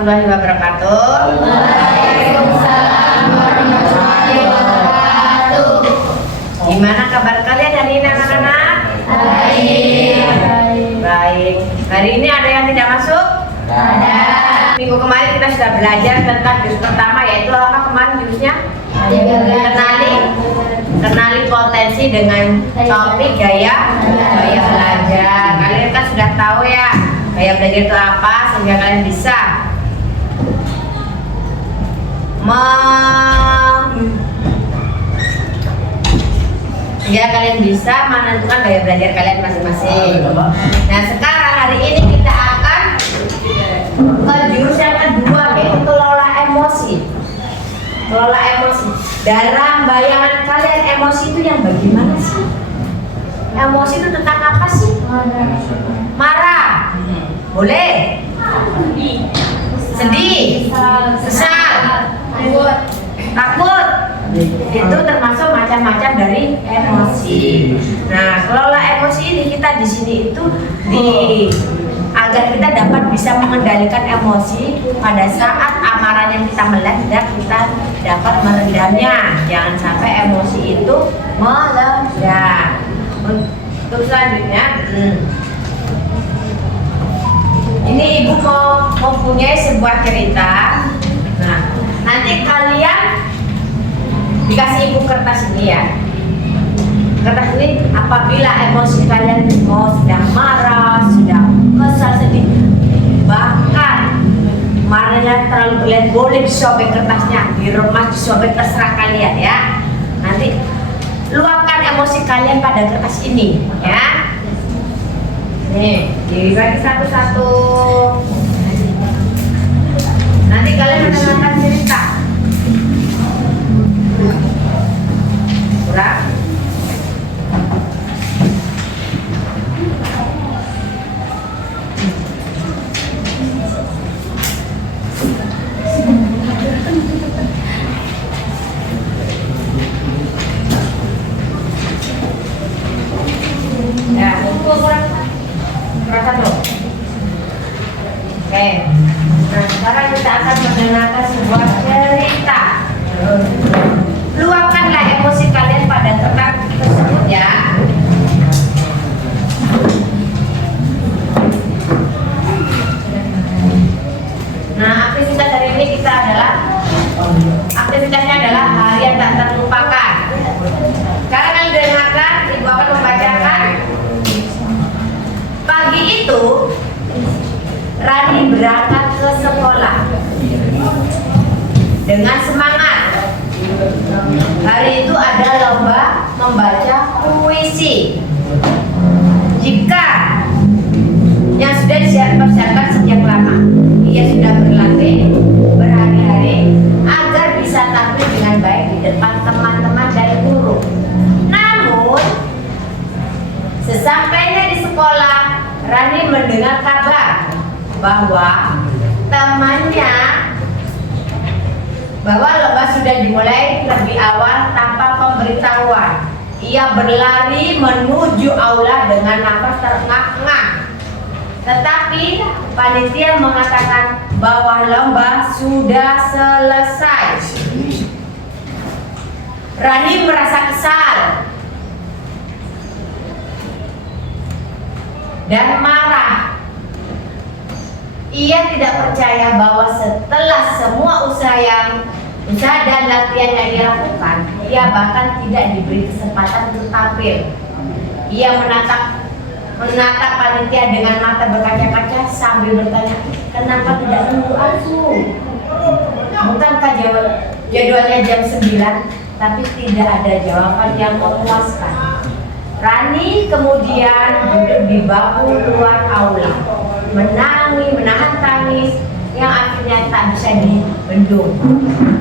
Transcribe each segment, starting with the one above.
warahmatullahi wabarakatuh. Waalaikumsalam warahmatullahi wabarakatuh. Gimana kabar kalian hari ini anak-anak? Baik. Hari ini ada yang tidak masuk? Ada. Minggu kemarin kita sudah belajar tentang juz pertama, yaitu apa kemarin juznya? Kenali potensi dengan topik gaya belajar. Kalian kan sudah tahu ya gaya belajar itu apa, sehingga kalian bisa menentukan gaya belajar kalian masing-masing. Nah, sekarang hari ini kita akan ke jurus yang kedua, yaitu kelola emosi. Kelola emosi. Dalam bayangan kalian, emosi itu yang bagaimana sih? Emosi itu tentang apa sih? Marah. Boleh? Sedih, kesal, takut. Itu termasuk macam-macam dari emosi. Nah, kelola emosi ini kita di sini itu agar kita dapat bisa mengendalikan emosi pada saat amarah yang kita meledak, kita dapat meredamnya. Jangan sampai emosi itu meledak. Untuk selanjutnya, ini ibu mempunyai sebuah cerita. Nah, nanti kalian dikasih ibu kertas ini ya. Kertas ini apabila emosi kalian sedang marah, sedang kesal, sedih, bahkan marahnya terlalu berlebihan, boleh disobek kertasnya, diremas, disobek, terserah kalian ya. Nanti luapkan emosi kalian pada kertas ini ya. Nih, dibagi satu-satu. Nanti kalian mendengarkan cerita. Kurang? Ya, kurang satu. Oke. Nah, sekarang kita akan mendengarkan sebuah cerita. Luapkanlah emosi kalian pada kertas tersebut ya. Nah, aktivitas hari ini aktivitasnya adalah hari yang tak terlupakan. Sekarang kalian dengarkan, ibu akan membacakan. Pagi itu Rani berangkat ke sekolah dengan semangat. Hari itu ada lomba membaca puisi. Jika yang sudah dipersiapkan sejak lama, ia sudah berlatih berhari-hari agar bisa tampil dengan baik di depan teman-teman dan guru. Namun, sesampainya di sekolah, Rani mendengar kabar bahwa lomba sudah dimulai lebih awal tanpa pemberitahuan. Ia berlari menuju aula dengan nafas terengah-engah. Tetapi panitia mengatakan bahwa lomba sudah selesai. Rani merasa kesal dan marah. Ia tidak percaya bahwa setelah semua usaha dan latihan yang ia lakukan, ia bahkan tidak diberi kesempatan untuk tampil. Ia menatap panitia dengan mata berkaca-kaca sambil bertanya, kenapa tidak menunggu aku? Bukankah jadwalnya jam 9, tapi tidak ada jawaban yang memuaskan. Rani kemudian duduk di bangku luar aula, menahan tangis yang akhirnya tak bisa dibendung.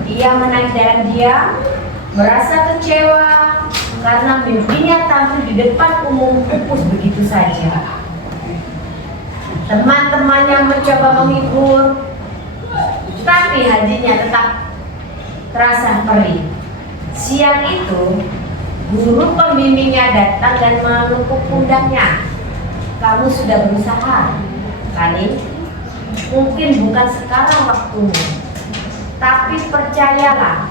Ia menangis dalam diam, merasa kecewa karena mimpinya tampil di depan umum pupus begitu saja. Teman-temannya mencoba menghibur, tapi hatinya tetap terasa perih. Siang itu, guru pembimbingnya datang dan menepuk pundaknya. Kamu sudah berusaha, Rani. Mungkin bukan sekarang waktunya, tapi percayalah,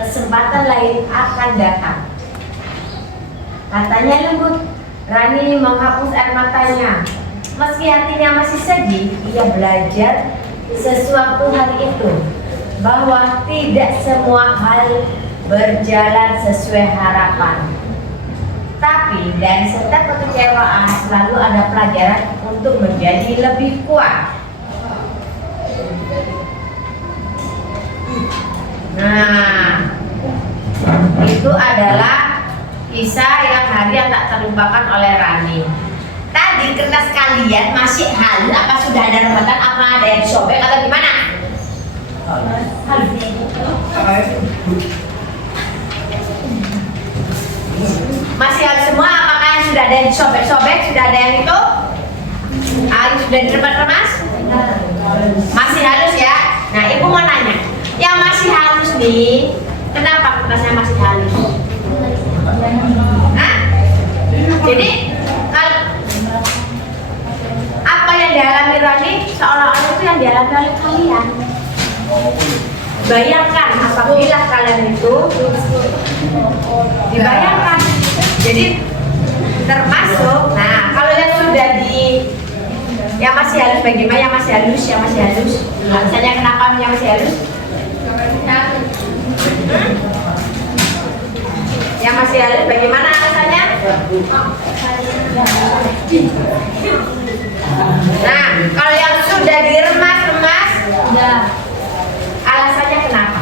kesempatan lain akan datang. Katanya lembut, Rani menghapus air matanya. Meski hatinya masih sedih, ia belajar sesuatu hari itu, bahwa tidak semua hal berjalan sesuai harapan. Tapi dari setiap kekecewaan selalu ada pelajaran untuk menjadi lebih kuat. Nah, itu adalah kisah yang tak terlupakan oleh Rani. Tadi kertas kalian masih halus, apa sudah ada rembatan, apa ada yang sobek atau gimana? Halus. Masih halus semua, apakah yang sudah ada yang sobek-sobek, sudah ada yang itu? Sudah diremas-remas? Masih halus ya? Nah, ibu mau nanya, yang masih halus nih, kenapa kertasnya masih halus? Hah? Jadi, apa yang dialami Rani seolah-olah itu yang dialami oleh kalian. Bayangkan apabila kalian itu dibayangkan, jadi termasuk, nah kalau yang sudah yang masih halus bagaimana, yang masih halus, alasannya kenapa yang masih halus? Yang masih halus bagaimana alasannya? Nah, kalau yang sudah diremas-remas, alasannya kenapa?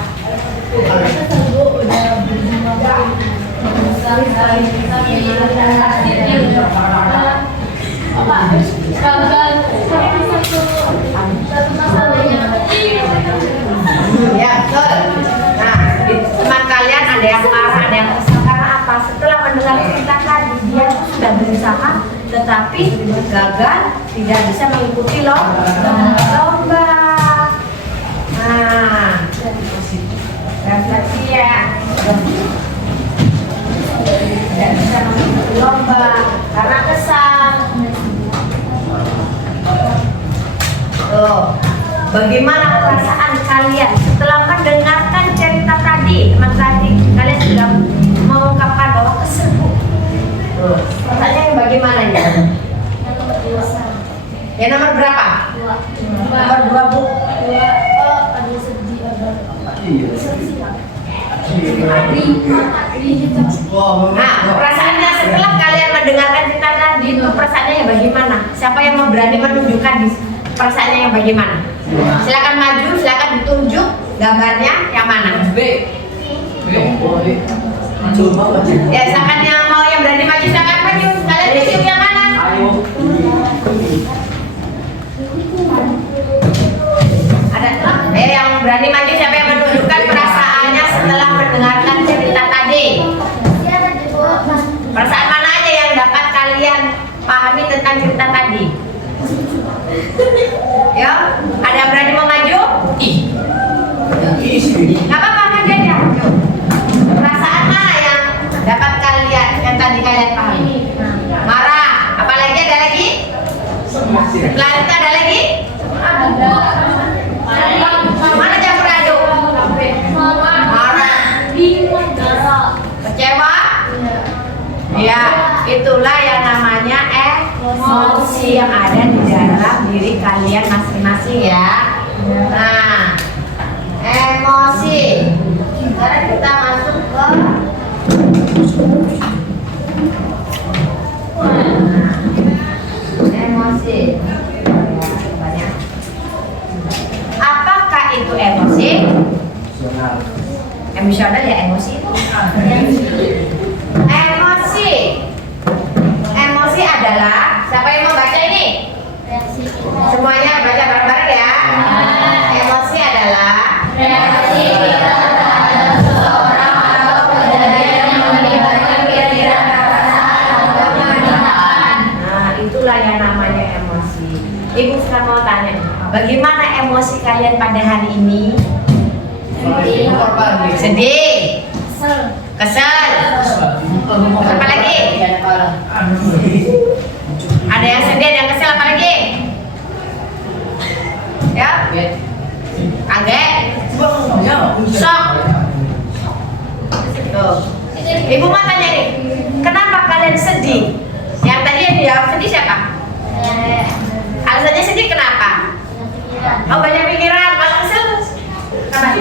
Ya betul. Nah, teman kalian ada yang marah, ada yang kesal karena apa? Setelah mendengar cerita tadi, dia sudah berusaha tetapi gagal, tidak bisa mengikuti lomba. Nah, refleksi ya. Tidak bisa mengikuti lomba karena kesal. Tuh, bagaimana perasaan kalian setelah mendengarkan cerita tadi? Teman tadi, kalian sudah mengungkapkan bahwa kesel. Tuh, perasaannya bagaimana ya? Yang nomor berapa? Nomor 2 Bu. Nah, perasaannya setelah kalian mendengarkan cerita tadi itu perasaannya bagaimana? Siapa yang mau berani menunjukkan perasaannya yang bagaimana? Silakan maju, silakan ditunjuk gambarnya yang mana? Ya, silakan yang mau yang berani maju, silakan maju. Kalian disiap yang mana? Ada yang berani maju, siapa yang menunjukkan perasaannya setelah mendengarkan cerita tadi? Perasaan mana aja yang dapat kalian pahami tentang cerita tadi? Ya, ada yang berani mau maju? Gak apa-apa, maju aja. Perasaan mana yang dapat kalian, yang tadi kalian pahami? Marah, apalagi ada lagi? Setelah itu ada lagi? Mana campur aduk? Marah, kecewa? Ya, itulah yang namanya emosi yang ada di dalam diri kalian masing-masing ya. Nah, emosi. Sekarang kita masuk ke emosi. Apakah itu emosi? Emosional ya, emosi itu. Emosi adalah, siapa yang mau baca ini? Semuanya baca bareng-bareng ya. Emosi adalah reaksi terhadap seseorang atau kejadian yang melibatkan pikiran, perasaan, atau perasaan. Nah, itulah yang namanya emosi. Ibu sekarang mau tanya, bagaimana emosi kalian pada hari ini? Sedih, kesal, apa lagi? Ada yang sedih, ada yang kesal, apa lagi? Ibu mau tanya nih, kenapa kalian sedih? Yang tadi yang jawab sedih siapa? Alasannya sedih kenapa? Oh banyak pikiran, kalau kesel kenapa?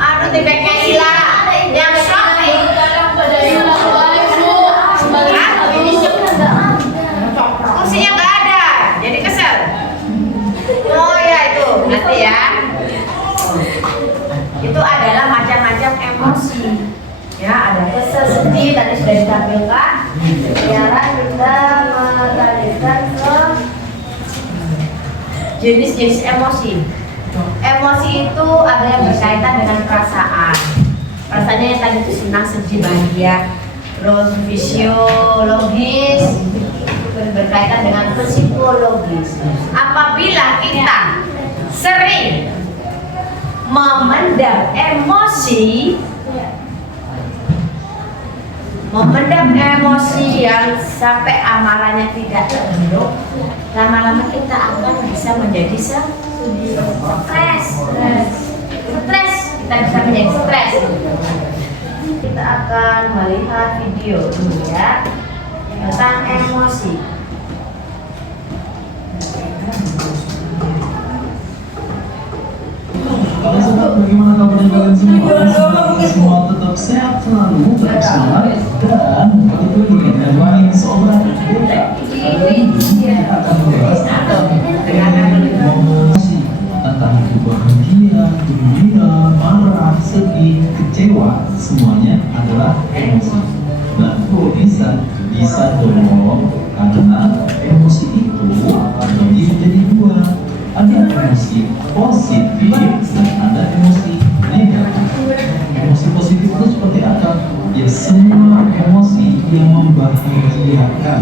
Aduh tibeknya hilang, yang shock nih. Fungsinya nggak ada, jadi kesel. Oh ya itu, nanti ya. Itu adalah macam-macam emosi. Ya, ada kesel, sedih, tadi sudah ditampilkan. Sekarang kita mengalihkan ke jenis-jenis emosi. Emosi itu ada yang berkaitan dengan perasaan. Perasaannya yang tadi itu senang, sedih, bahagia. Terus fisiologis berkaitan dengan psikologis. Apabila kita sering memendam emosi yang sampai amarahnya tidak terbentuk, lama-lama kita akan bisa menjadi stres. Kita bisa menjadi stres. Kita akan melihat video dulu ya tentang emosi. Halo sobat, bagaimana kabarnya kalian semua? Semua tetap sehat selalu, tetap semangat dan betul dengan baik sobat. Kita akan membahas tentang emosi, entah itu bahagia, gembira, marah, sedih, kecewa, semuanya adalah emosi. Nah, kok bisa dong, karena emosi itu terbagi menjadi dua. Ada emosi positif dan ada emosi negatif. Emosi positif itu seperti apa? Ya semua emosi yang membahagiakan.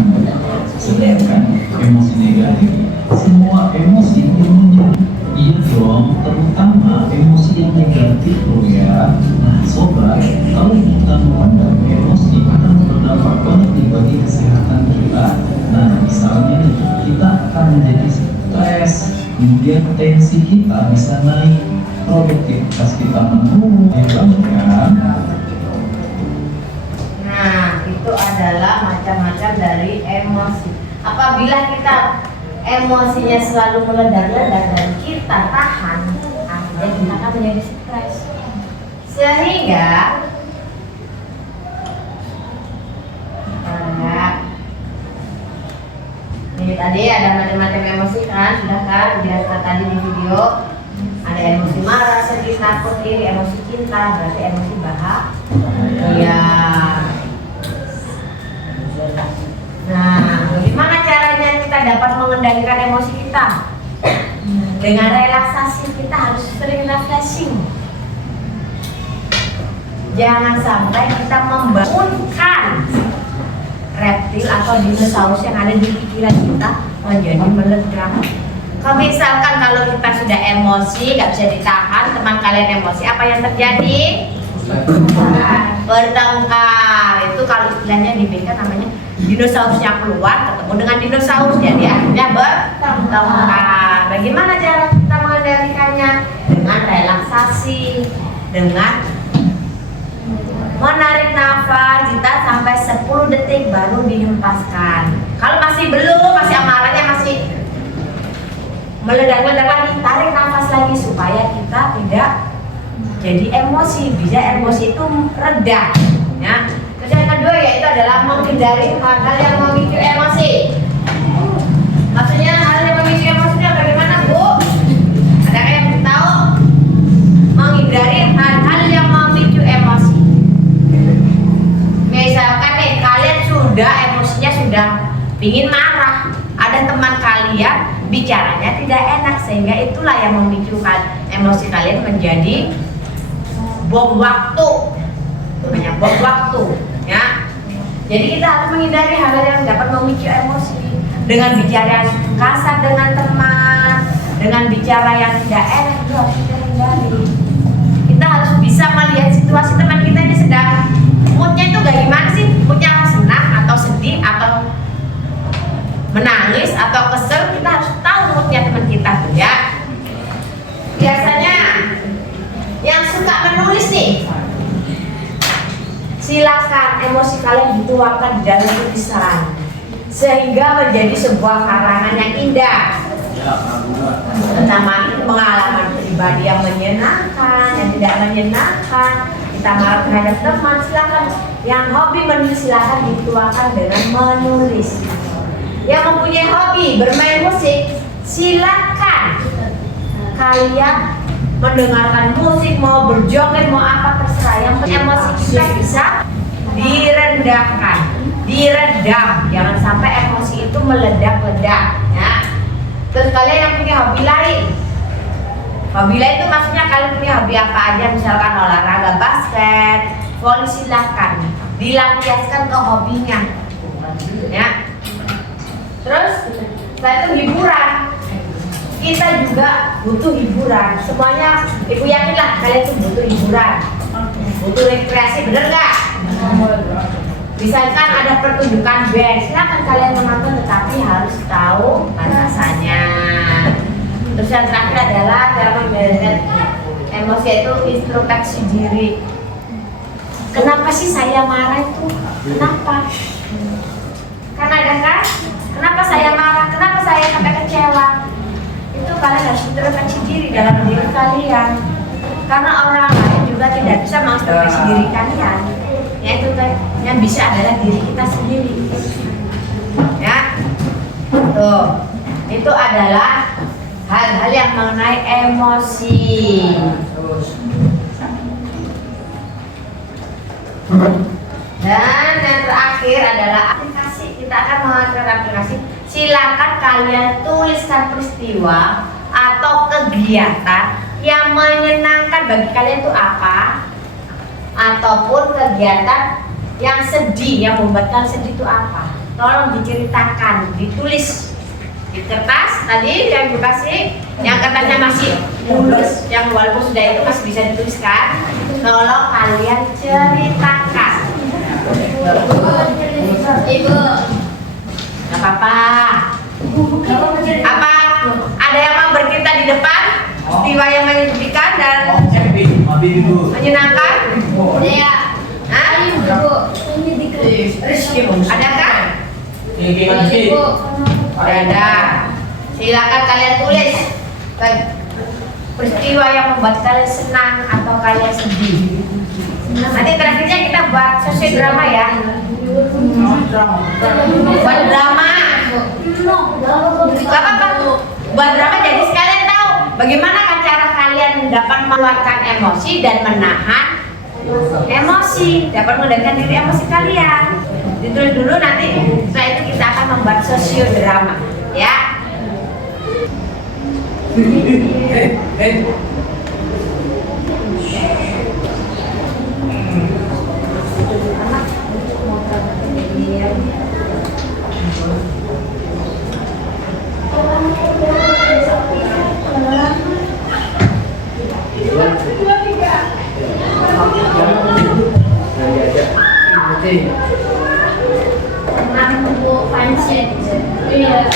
Sedangkan emosi negatif, semua emosi yang menjadi iya dong, terutama emosi yang negatif loh ya. Nah sobat, kalau kita memandang emosi akan berdampak banget nih bagi kesehatan kita. Nah misalnya nih, kita akan menjadi stres, kemudian tensi kita bisa naik, produktivitas kita menurun, ya kan? Nah, itu adalah macam-macam dari emosi. Apabila kita emosinya selalu meledak-ledak dan kita tahan, akhirnya kita akan menjadi stres. Sehingga ini tadi ada macam-macam emosi kan, sudah kan dijelaskan tadi di video. Ada emosi marah, sedih, takut, iri, emosi cinta, berarti emosi bahagia. Nah, bagaimana caranya kita dapat mengendalikan emosi kita? Dengan relaksasi, kita harus sering refreshing. Jangan sampai kita membangunkan reptil atau dinosaurus yang ada di pikiran kita menjadi meledak. Kalau misalkan kalau kita sudah emosi, nggak bisa ditahan, teman kalian emosi, apa yang terjadi? Bertengkar. Itu kalau istilahnya di BK namanya dinosaurusnya keluar ketemu dengan dinosaurus, jadi akhirnya bertengkar. Bagaimana cara kita mengendalikannya? Dengan relaksasi, dengan menarik nafas kita sampai 10 detik baru dihempaskan. Kalau masih belum, masih amarahnya masih meledak-ledak lagi, tarik nafas lagi supaya kita tidak jadi emosi, bisa emosi itu reda. Ya. Terus yang kedua yaitu adalah menghindari hal-hal yang memicu emosi. Maksudnya hal yang memicu emosinya bagaimana, Bu? Adakah yang tahu? Menghindari hal-hal yang memicu emosi. Misalkan nih kalian sudah emosinya sudah ingin marah, ada teman kalian bicaranya tidak enak, sehingga itulah yang memicu emosi kalian menjadi bom waktu, namanya bom waktu, ya. Jadi kita harus menghindari hal-hal yang dapat memicu emosi dengan bicara yang kasar dengan teman, dengan bicara yang tidak enak itu harus kita hindari. Kita harus bisa melihat situasi teman kita ini sedang moodnya itu kayak gimana sih, moodnya senang atau sedih atau menangis atau kesel, kita harus tahu moodnya teman kita tuh ya. Biasanya yang suka menulis nih, silakan emosi kalian dituangkan di dalam tulisan sehingga menjadi sebuah karangan yang indah. Pertama, pengalaman pribadi yang menyenangkan, yang tidak menyenangkan, kita marah terhadap teman, silakan. Yang hobi menulis silakan dituangkan dengan menulis. Yang mempunyai hobi bermain musik, silakan kalian mendengarkan musik, mau berjoget, mau apa terserah. Yang emosi kita bisa direndahkan, diredam, jangan sampai emosi itu meledak-ledak. Ya. Terus kalian yang punya hobi lain, hobi lain itu maksudnya kalian punya hobi apa aja, misalkan olahraga basket, voli, silakan dilampiaskan ke hobinya. Ya. Terus setelah itu hiburan. Kita juga butuh hiburan. Semuanya, ibu yakinlah kalian tuh butuh hiburan, butuh rekreasi, bener nggak? Misalkan ada pertunjukan band, silakan kalian menonton, tetapi harus tahu batasannya. Terus yang terakhir adalah cara mengendalikan emosi itu introspeksi diri. Kenapa sih saya marah itu? Kenapa? Kan ada kan? Kenapa saya marah? Kenapa saya sampai kecewa? Itu kalian harus introspeksi diri dalam diri kalian, karena orang lain juga tidak bisa mengintrospeksi diri kalian. Yaitu yang bisa adalah diri kita sendiri. Ya, tuh itu adalah hal-hal yang mengenai emosi. Dan yang terakhir adalah aplikasi. Kita akan mengatur aplikasi. Silakan kalian tuliskan peristiwa atau kegiatan yang menyenangkan bagi kalian itu apa, ataupun kegiatan yang sedih, yang membuat kalian sedih itu apa. Tolong diceritakan, ditulis di kertas tadi yang dikasih, yang kertasnya masih mulus, yang walaupun sudah itu masih bisa dituliskan. Tolong kalian ceritakan. Ibu. Gak apa-apa. Apa? Ada yang mau bercerita di depan? Peristiwa yang menyedihkan dan menyenangkan? Saya. Hah? Ibu. Adakah? Ibu. Ada. Silakan kalian tulis peristiwa yang membuat kalian senang atau kalian sedih. Nanti terakhirnya kita buat sosiodrama ya. Buat drama. Gak apa-apa. Buat drama jadi sekalian tahu bagaimana cara kalian dapat mengeluarkan emosi dan menahan emosi, dapat mengendalikan diri emosi kalian. Ditulis dulu, nanti setelah itu kita akan membuat sosiodrama ya. Aku pancet. Iya.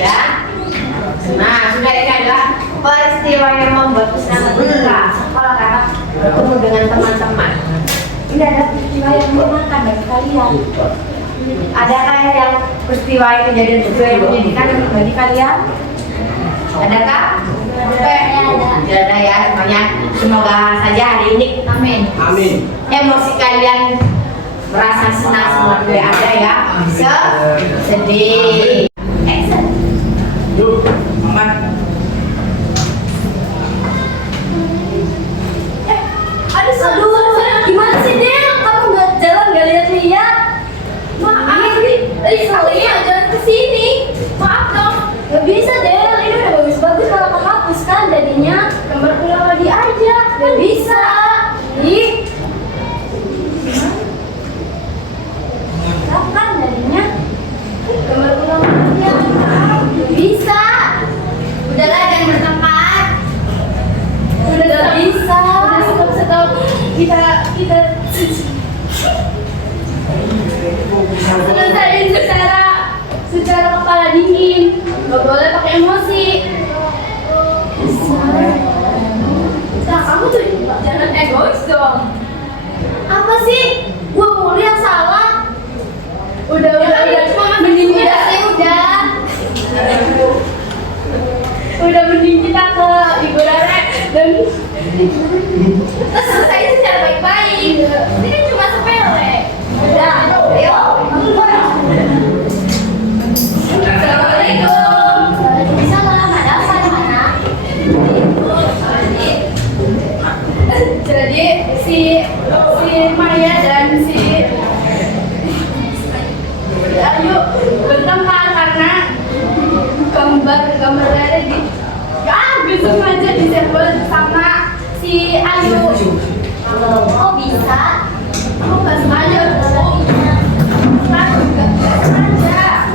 Ya. Nah, sudah, ini adalah peristiwa yang membuat senang duka. Kalau kata bertemu dengan teman-teman, ini adalah peristiwa yang menyenangkan bagi kalian. Adakah yang peristiwa yang kejadian peristiwa yang menyedihkan bagi kalian? Adakah? Tidak ada ya, semuanya. Semoga saja hari ini, amin. Emosi kalian merasa senang semua juga ada ya, bisa sedih. Yuk, makan. Aduh, gimana sih Del? Kamu nggak jalan nggak lihat-lihat? Maaf, aku jalan kesini. Maaf dong. Gak bisa Del, ini udah bagus-bagus kalau kehapus kan jadinya gambar ulang lagi aja. Gak bisa. Ih. Kapan jadinya gambar ulang lagi aja. Gak bisa. Udahlah jangan bertempat. Udah bisa. Udah stop. Kita selesaiin secara kepala dingin. Gak boleh pakai emosi. Nah, kamu tuh jangan egois dong. Apa sih? Gua mulu yang salah. Udah. Mending kita udah mending kita ke Ibu Rere dan selesai secara baik-baik. Ini kan cuma sepele. Udah, ayo. Assalamualaikum. Waalaikumsalam. Ada apa di mana? Jadi si Maya dan si Ayu bertengkar karena gambar Rere di sengaja disebut sama si Ayu. Kok bisa? Aku nggak sengaja.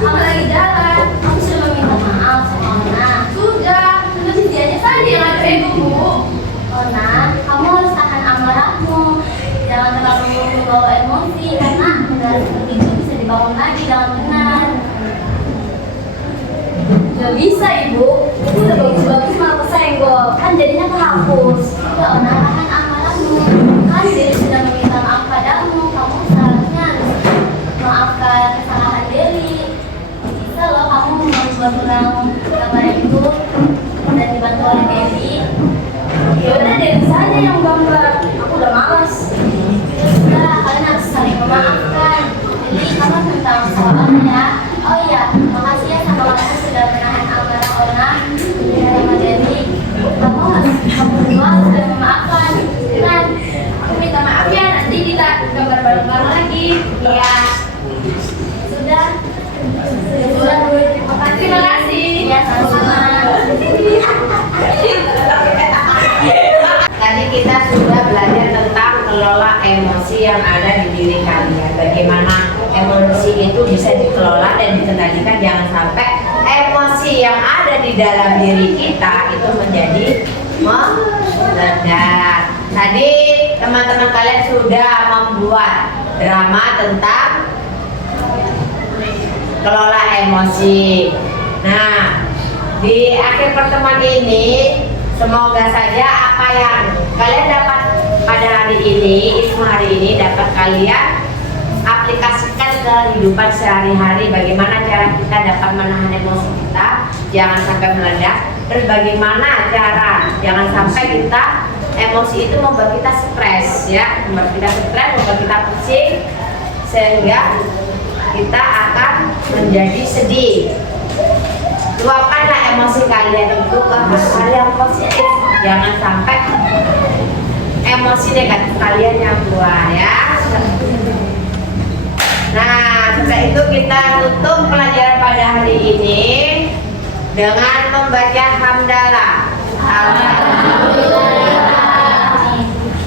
Kamu lagi jalan. Kamu sudah meminta maaf sama Ona. Sudah dianya tadi yang ada ibumu. Ona, kamu harus tahan amarahmu. Jangan terlalu membawa emosi karena negara seperti itu bisa dibangun lagi dengan benar. Gak bisa ibu, itu udah bagus-bagus malah kesenggol. Kan jadinya kehapus. Ya Ona, tahan amarahmu. Kan dia sudah meminta maaf padamu. Kamu seharusnya harus maafkan kesalahan Dewi. Bisa loh kamu membuat ulang gambar itu dan dibantu oleh Dewi. Ya udah Dewi saja yang gambar. Aku udah malas. Sudah, kalian harus saling memaafkan. Jadi kamu minta maaf ya. Oh iya, makasih ya sama kamu sudah menahan amarah Ona sama Dewi. Kamu berdua sudah memaafkan. Dengan aku minta maaf ya, nanti kita gambar bareng-bareng lagi. Iya. Sudah. Terima kasih. Ya, sama-sama. Tadi kita sudah belajar tentang kelola emosi yang ada di diri kalian. Bagaimana emosi itu bisa dikelola dan dikendalikan, jangan sampai emosi yang ada di dalam diri kita itu menjadi meledak. Tadi teman-teman kalian sudah membuat drama tentang kelola emosi. Nah, di akhir pertemuan ini semoga saja apa yang kalian dapat pada hari ini, ilmu hari ini dapat kalian aplikasikan ke kehidupan sehari-hari. Bagaimana cara kita dapat menahan emosi kita, jangan sampai meledak. Terus bagaimana cara jangan sampai kita emosi itu membuat kita stres, ya, membuat kita stres, membuat kita pusing, sehingga kita akan menjadi sedih. Luapkanlah emosi kalian itu ke hal yang positif, jangan sampai emosi negatif kalian yang keluar, ya. Nah, setelah itu kita tutup pelajaran pada hari ini dengan membaca hamdalah.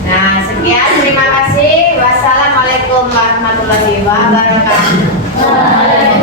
Nah, sekian, terima kasih. Wassalamualaikum warahmatullahi wabarakatuh.